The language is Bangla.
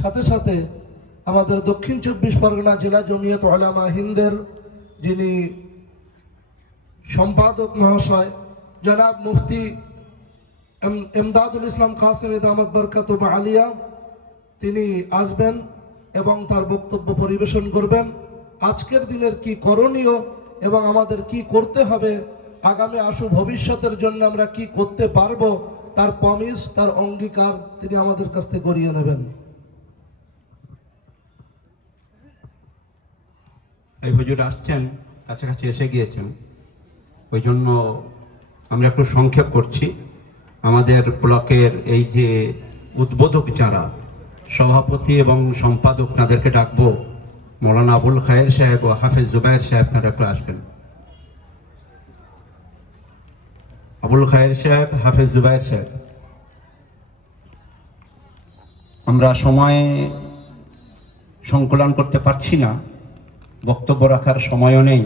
সাথে সাথে আমাদের দক্ষিণ 24 পরগনা জেলা জমিয়ত উলামা হিন্দের যিনি সম্পাদক মহাশয় জনাব মুফতি ইমদাদুল ইসলাম কাসেমি দামাত বরকাতুহু আলিয়া, তিনি আসবেন এবং তার বক্তব্য পরিবেশন করবেন। আজকের দিনের কি করণীয় এবং আমাদের কি করতে হবে, আগামী আশু ভবিষ্যতের জন্য আমরা কি করতে পারবো, তার প্রমিস, তার অঙ্গীকার তিনি আমাদের কাছ থেকে গড়িয়ে নেবেন। এই হুজুর আসছেন, কাছাকাছি এসে গিয়েছেন, ওই জন্য আমরা একটু সংক্ষেপ করছি। আমাদের ব্লকের এই যে উদ্বোধক যারা সভাপতি এবং সম্পাদক, তাদেরকে ডাকবো। মৌলানা আবুল খায়ের সাহেব ও হাফেজ জুবায়ের সাহেব, তারা একটু আসবেন। আবুল খায়ের সাহেব, হাফেজ জুবায়ের সাহেব। আমরা সময় সংকলন করতে পারছি না, বক্তব্য রাখার সময়ও নেই।